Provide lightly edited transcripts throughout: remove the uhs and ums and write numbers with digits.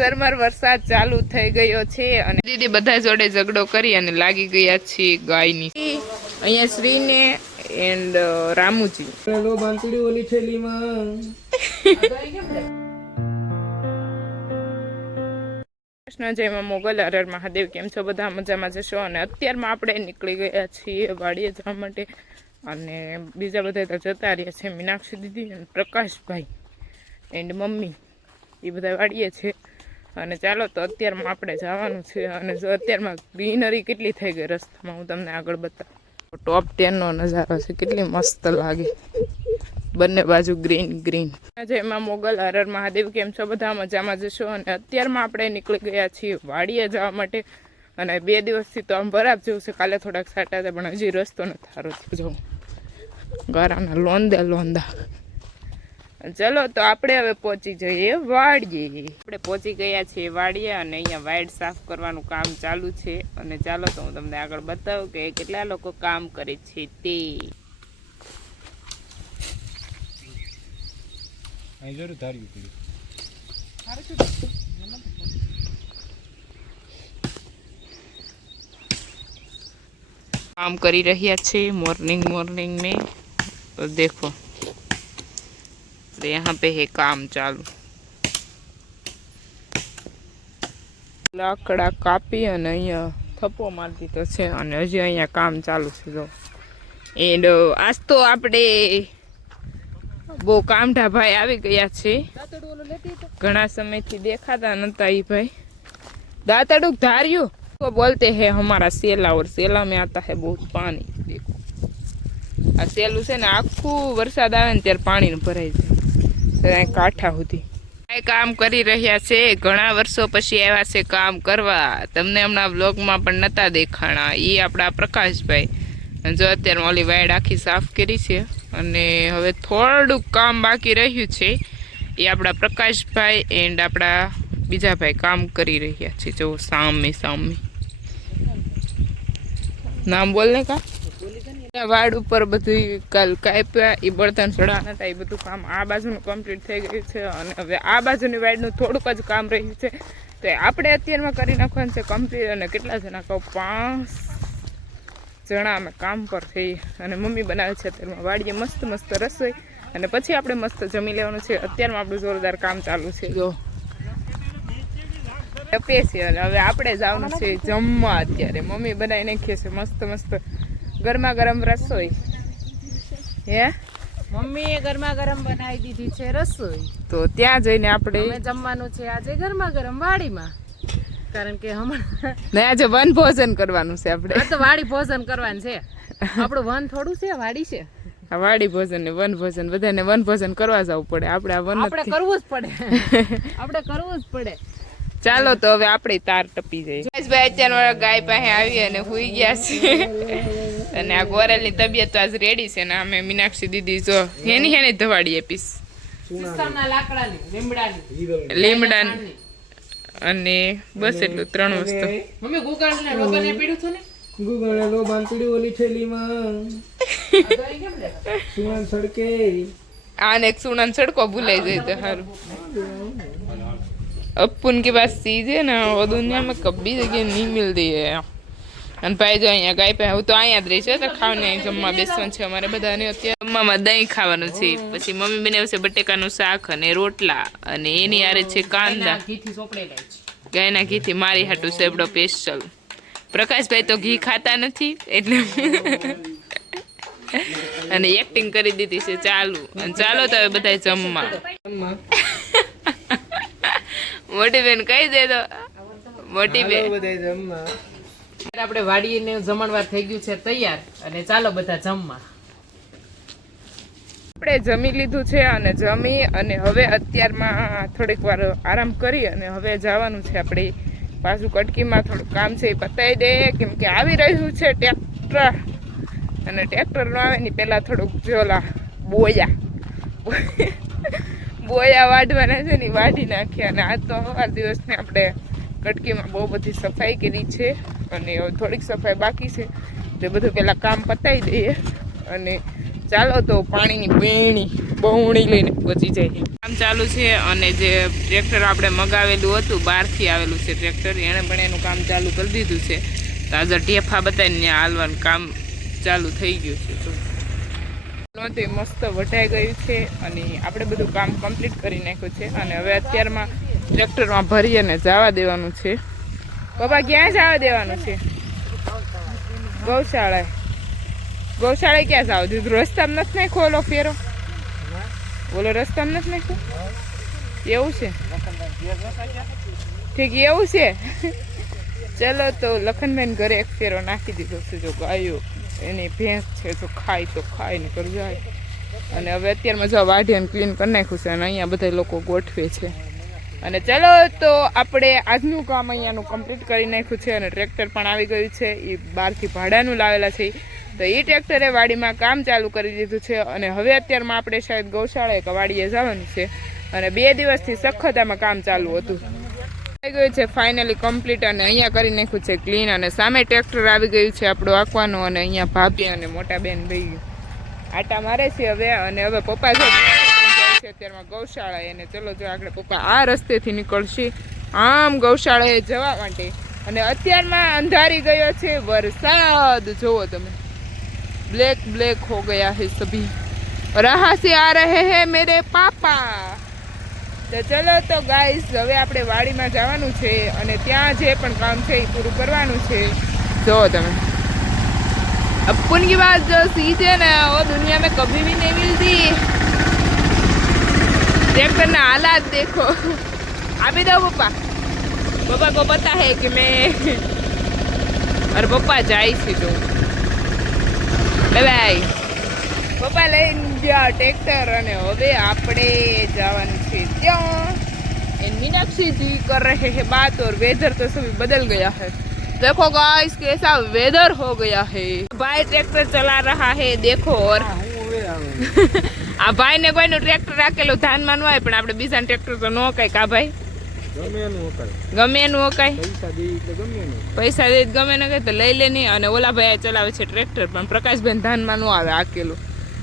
ઝરમર વરસાદ ચાલુ થઈ ગયો છે અને દીદી બધા જોડે ઝઘડો કરી અને લાગી ગયા છે ગાયની. અહીંયા શ્રીને એન્ડ રામુજી હેલો બાંધડી ઓલી થેલીમાં કૃષ્ણ જયમાં મોગલ હર મહાદેવ. કેમ છો બધા? મજામાં જશો. અને અત્યારમાં આપણે નીકળી ગયા છીએ વાડીએ જવા માટે અને બીજા બધા તો જતા રહ્યા છે. મીનાક્ષી દીદી અને પ્રકાશભાઈ એન્ડ મમ્મી એ બધા વાડીએ છે. અને ચાલો તો અત્યારમાં આપણે જવાનું છે. અને જો અત્યારમાં ગ્રીનરી કેટલી થઈ ગઈ રસ્તામાં હું તમને આગળ બતાવું. ટોપ 10નો નજારો છે, કેટલી મસ્ત લાગે, બંને બાજુ ગ્રીન ગ્રીન. જેમાં મોગલ હર મહાદેવ. કેમ છો બધા? મજામાં જશો. અને અત્યારમાં આપણે નીકળી ગયા છીએ વાડીએ જવા માટે. અને 2 દિવસથી તો આમ બરાબર જેવું છે. કાલે થોડાક સાટા હતા પણ હજી રસ્તો નથી સારો થયો. ગારાના લોંદા લોંદા. ચલો તો આપણે હવે પહોંચી જઈએ વાડીએ. આપણે પહોંચી ગયા છીએ વાડીએ અને અહીંયા વાડ સાફ કરવાનું કામ ચાલુ છે. અને ચાલો તો હું તમને આગળ બતાવું કે કેટલા લોકો કામ કરે છે તે. काम કરી રહ્યા છે मॉर्निंग में तो देखो तो यहाँ पे है काम चालू. લાકડા કાપી અને અહીંયા થપ્પો મારી દીધો છે અને હજી અહીંયા કામ ચાલુ છે. જો એન્ડ આજ તો આપણે બહુ કામઢા ભાઈ આવી ગયા છે. ઘણા સમયથી દેખાતા નતા એ ભાઈ. दातड़ू धारियो तो बोलते हैं हमारा सेला और सेला में आता है बहुत पानी. देखो आ सेलू से ने आखू वरसाद आवे ने त्यारे पानी भराई जाए कांठा સુધી. કામ કરી રહ્યા છે. ઘણા વર્ષો પછી આવ્યા છે કામ કરવા. તમને હમણાં વ્લોગમાં પણ નતા દેખાણા. એ આપણા પ્રકાશભાઈ. જો અત્યારે ઓલી વાડ આખી સાફ કરી છે અને હવે થોડુંક કામ બાકી રહ્યું છે. એ આપણા પ્રકાશભાઈ એન્ડ આપણા બીજા ભાઈ કામ કરી રહ્યા છે. જો સામે સામે નામ બોલને કા વાડ ઉપર બધું કાલ કાપ્યા. એ બળતણ ચડાવવાના હતા. એ બધું કામ આ બાજુનું કમ્પ્લીટ થઈ ગયું છે અને હવે આ બાજુની વાડનું થોડુંક જ કામ રહ્યું છે. તો આપણે અત્યારમાં કરી નાખવાનું છે કમ્પ્લીટ. અને કેટલા જણા કહું 5 જણા અમે કામ પર થઈ. અને મમ્મી બનાવે છે અત્યારમાં વાડીએ મસ્ત મસ્ત રસોઈ. અને પછી આપણે મસ્ત જમી લેવાનું છે. અત્યારમાં આપણું જોરદાર કામ ચાલુ છે. જો છે અને હવે આપણે જવાનું છે જમવા. અત્યારે મમ્મી બનાવી નાખીએ છે મસ્ત મસ્ત ગરમા ગરમ રસોઈ. હે મમ્મીએ ગરમા ગરમ બનાવી દીધી છે રસોઈ. તો ત્યાં જઈને આપણે જમવાનું છે આજે ગરમા ગરમ વાડીમાં. કારણ કે હમણાં ને આજે વન ભોજન કરવાનું છે આપણે. આ તો વાડી ભોજન કરવાનું છે. આપણું વન થોડું છે, વાડી છે. આ વાડી ભોજન ને વન ભોજન બધાને વન ભોજન કરવા જવું પડે. આપણે આ વન આપણે કરવું જ પડે. આપણે કરવું જ પડે. ચાલો તો હવે આપણે તાર ટપી જઈએ. ભાઈ અત્યારે ગાય પાસે આવી અને હુઈ ગયા છે. અને આ ગોરેલની તબિયત તો આજ રેડી છે ને અમે મીનાક્ષી દીદી જો હેની ધવાડી આપીશ. લીમડાની અને બસ એટલું 3 વસ્તુ. મમ્મી ગુગાળને રોગને પીડ્યું હતું ને. ગુગાળે લો બાંધડી ઓલી થેલીમાં સુણાન સડકે આને એક સુણાન સડકો ભૂલાઈ જાય તો સારું. अपन के पास चीज है ना वो दुनिया में कभी जगह नहीं मिलती है. અને ભાઈ જો અહીંયા ગાય પાસે હું તો અહીંયા જ રહી છે તો ખાવને જમવા બેસવાનું છે અમારે બધાને. અત્યારે જમવામાં દહીં ખાવાનું છે. પછી મમ્મી બનાવે છે બટેકાનું શાક અને રોટલા અને એની આરે છે કાંદા ગાયના ઘીથી. મારી હાટું સેબડો સ્પેશિયલ. પ્રકાશભાઈ તો ઘી ખાતા નથી એટલે અને એક્ટિંગ કરી દીધી છે ચાલુ. અને ચાલો તો હવે બધા જમવા. મોટી બેન કહી દે તો. મોટી બેન આપણે વાડીને જમણવાર થઈ ગયું છે તૈયાર. અને ચાલો બધા જમવા. આપણે જમી લીધું છે અને જમી અને હવે અત્યારમાં થોડીક વાર આરામ કરી અને હવે જવાનું છે આપણે પાછું કટકીમાં. થોડું કામ છે એ પતાવી દે કેમ કે આવી રહ્યું છે ટ્રેક્ટર. અને ટ્રેક્ટર નો આવે ને પહેલાં થોડુંક જોલા બોયા વાઢવાના છે ને વાઢી નાખ્યા. અને આજ તો સવાર દિવસને આપણે કટકીમાં બહુ બધી સફાઈ કરી છે અને થોડીક સફાઈ બાકી છે. તો બધું પહેલાં કામ પતાવી દઈએ અને ચાલો તો પાણીની બેણી બહુણી લઈને પહોંચી જઈએ. કામ ચાલુ છે અને જે ટ્રેક્ટર આપણે મગાવેલું હતું બહારથી આવેલું છે ટ્રેક્ટર, એણે પણ એનું કામ ચાલુ કરી દીધું છે. તો આજે ઢેફા બતાવીને ત્યાં હાલવાનું કામ ચાલુ થઈ ગયું છે. તો મસ્ત વઢાઈ ગયું છે અને આપણે બધું કામ કમ્પ્લીટ કરી નાખ્યું છે અને હવે અત્યારમાં ટ્રેક્ટરમાં ભરી અને જવા દેવાનું છે. પપ્પા ક્યાં જવા દેવાનું છે? ગૌશાળાએ. ગૌશાળાએ ક્યાં જાવ દીધું? રસ્તામાં નથી નાખ્યો ઓલો ફેરો? ઓલો રસ્તામાં નથી નાખ્યો? એવું છે? ઠીક એવું છે. ચલો તો લખનભાઈ ઘરે એક ફેરો નાખી દીધો છે. જો ગાયો એની ભેંસ છે, જો ખાય તો ખાય ને કરી જાય. અને હવે અત્યારમાં જો વાઢીને ક્લીન કરી નાખ્યું છે અને અહીંયા બધા લોકો ગોઠવે છે. અને ચલો તો આપણે આજનું કામ અહીંયાનું કમ્પ્લીટ કરી નાખ્યું છે અને ટ્રેક્ટર પણ આવી ગયું છે. એ બહારથી ભાડાનું લાવેલા છે. તો એ ટ્રેક્ટરે વાડીમાં કામ ચાલુ કરી દીધું છે અને હવે અત્યારમાં આપણે શાયદ ગૌશાળાએ કે વાડીએ જવાનું છે. અને 2 દિવસથી સખત આમાં કામ ચાલુ હતું. આવી ગયું છે ફાઇનલી કમ્પ્લીટ અને અહીંયા કરી નાખ્યું છે ક્લીન. અને સામે ટ્રેક્ટર આવી ગયું છે આપણું આંકવાનું અને અહીંયા ભાભી અને મોટા બેન ભાઈ આટા મારે છે હવે. અને હવે પપ્પા છે અત્યારમાં ગૌશાળા એને ચલો જો આગળ પપ્પા આ રસ્તેથી નીકળશે આમ ગૌશાળાએ જવા માટે. અને અત્યારમાં અંધારી ગયો છે વરસાદ. જુઓ તમે, ब्लैक ब्लैक हो गया है सभी और यहाँ से आ रहे हैं मेरे पापा. તો ચલો તો ગાઈસ હવે આપણે વાડીમાં જવાનું છે અને ત્યાં જે પણ કામ છે એ પૂરું કરવાનું છે. જો તમે अपन की बात जो सीख है ना वो दुनिया में कभी भी नहीं मिलती. ट्रैक्टर ना हालात देखो. अभी दो पप्पा. पप्पा को पता है कि मैं और पप्पा जाए છે જો બાય. પપ્પા લઈને ગયા ટ્રેક્ટર અને હવે આપણે જવાનું છે ત્યાં. मीनाक्षी जी कर रहे हैं बात और वेदर तो सभी बदल गया है. देखो गाइस कैसा वेदर हो गया है. भाई ट्रैक्टर चला रहा है देखो. और આ ભાઈ ને કોઈનું ટ્રેક્ટર રાખેલું ધાનમાં ન હોય પણ આપણે બીજા ટ્રેક્ટર તો ન કઈ કા ભાઈ ગમે એનું હકાય. પૈસા દે ગમે ને કઈ તો લઈ લે નહીં. અને ઓલા ભાઈ ચલાવે છે ટ્રેક્ટર પણ પ્રકાશબેન ધ્યાનમાં ન આવે આકેલું.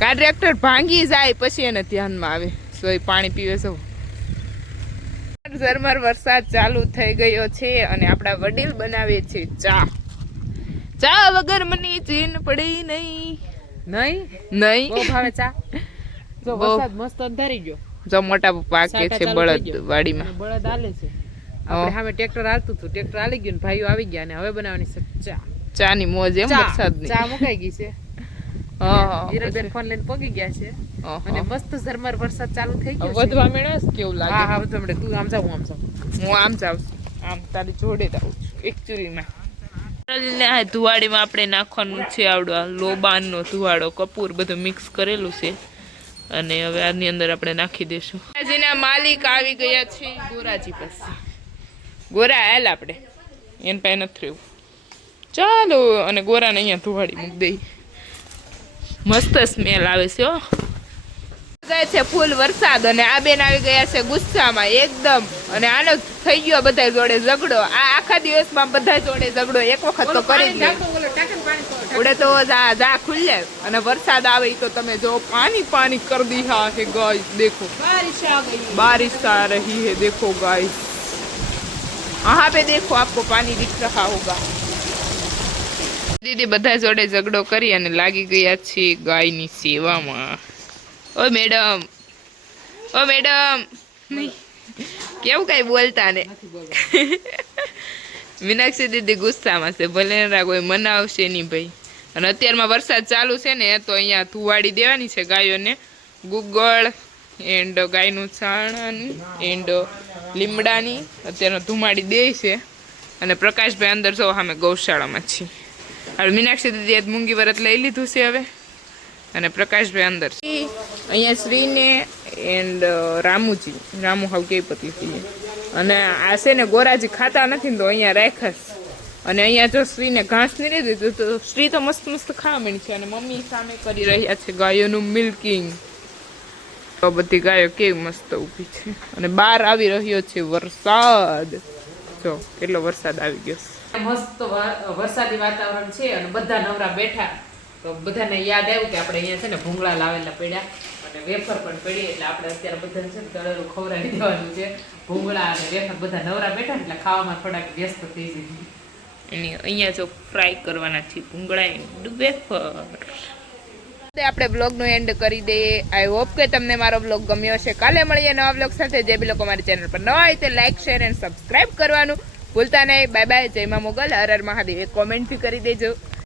કા ટ્રેક્ટર ભાંગી જાય પછી એને ધ્યાનમાં આવે. સોય પાણી પીવે સૌ. ઝરમર વરસાદ ચાલુ થઈ ગયો છે અને આપણા વડીલ બનાવે છે ચા. ચા વગર મને ચીન પડી નહીં. નહીં નહીં બહુ ભાવે ચા. જો વરસાદ મસ્ત અંધારી ગયો. જો મોટા પપ્પા કે છે બળદ વાડીમાં. બળદ હાલે છે. આપણે સામે ટ્રેક્ટર હાલતું હતું. ટ્રેક્ટર હાલી ગયું ને ભાઈઓ આવી ગયા ને હવે બનાવવાની છે ચા. ચા ની મોજ એમ વરસાદની. ચા મુકાઈ ગઈ છે. હા હીરાબેન ફોન લઈને પગી ગયા છે અને મસ્ત ઝરમર વરસાદ ચાલુ થઈ ગયો છે. વધવા મેળે કેવું લાગે? હા હા વધવા મેળે. તું આમ જાવ હું આમ જાવ. હું આમ જાઉં આમ તારી જોડે જ આવું છું એકચુરીમાં. ધુવાડીમાં આપણે નાખવાનું છે આવડો લોબાનનો ધુવાડો કપૂર બધું મિક્સ કરેલું છે અને હવે આની અંદર આપણે નાખી દઈશું. ગોરાજીના માલિક આવી ગયા છે ગોરાજી પાસે. ગોરા હાલ આપણે એને પાસે નથી રહેવું. ચાલો અને ગોરાને અહીંયા ધુવાડી મૂકી દઈ. મસ્ત સ્મેલ આવે છે હો. ગયા છે ફૂલ વરસાદ અને આ બેન આવી ગયા છે ગુસ્સામાં એકદમ. અને આનો થઈ ગયો બધા જોડે ઝઘડો. આ આખા દિવસમાં બધા જોડે ઝઘડો એક વખત તો કરી જ ઉડે તો જા ખુલ્લે અને વરસાદ આવે તો તમે જો પાनी पानी कर दिया है गाइस. देखो बारिश आ रही है देखो गाइस. वहाँ पे देखो आपको पानी दिख रहा होगा. દીદી બધા જોડે ઝઘડો કરી અને લાગી ગયા છે ગાયની સેવામાં. ઓ મેડમ, ઓ મેડમ, કેવું કઈ બોલતા ને. મીનાક્ષી દીદી ગુસ્સામાં છે. ભલે કોઈ મનાવશે નહીં ભાઈ. અને અત્યારમાં વરસાદ ચાલુ છે ને તો અહીંયા ધુવાડી દેવાની છે ગાયોને. ગુગળ એન્ડ ગાયનું છાણ એન્ડ લીમડાની અત્યારે ધુમાડી દે છે. અને પ્રકાશભાઈ અંદર જો અમે ગૌશાળામાં છીએ. હવે મીનાક્ષી દીદી આજ મૂંગી વરત લઈ લીધું છે હવે. અને પ્રકાશભાઈ અંદર છે. અહીંયા શ્રીને એન્ડ રામુજી. રામુ હાવ કેવી પતલી થઈ. અને આ છે ને ગોરાજી ખાતા નથી ને તો અહીંયા રાખાસ. અને અહીંયા જો શ્રીને ઘાસ નહીં દીધું તો શ્રી તો મસ્ત મસ્ત ખાવા માંડી છે. અને મમ્મી સામે કરી રહ્યા છે ગાયોનું મિલ્કિંગ. તો બધી ગાયો કેવી મસ્ત ઊભી છે. અને બહાર આવી રહ્યો છે વરસાદ. જો કેટલો વરસાદ આવી ગયો છે. મસ્ત વરસાદી વાતાવરણ છે અને બધા નવરા બેઠા તો બધાને યાદ આવ્યું કે આપણે અહીંયા છે ને ભૂંગળા લાવેલા પડ્યા અને વેફર પણ પડી એટલે આપણે અત્યારે બધાને છે ને તળેલું ખવડાવી દેવાનું છે. ભૂંગળા અને વેફર બધા નવરા બેઠા ને એટલે ખાવામાં થોડાક વ્યસ્ત થઈ જાય. અને અહીંયા જો ફ્રાય કરવાના છે ભૂંગળા એન્ડ વેફર. આપણે બ્લોગનો એન્ડ કરી દઈએ. આઈ હોપ કે તમને મારો બ્લોગ ગમ્યો હશે. કાલે મળીએ નવા બ્લોગ સાથે. જે બી લોકો મારી ચેનલ પર નવા હોય તે લાઈક શેર એન્ડ સબસ્ક્રાઇબ કરવાનું ભૂલતા નહીં. Bye bye. જય મા મોગલ. હર હર મહાદેવ. એક કોમેન્ટ બી કરી દેજો.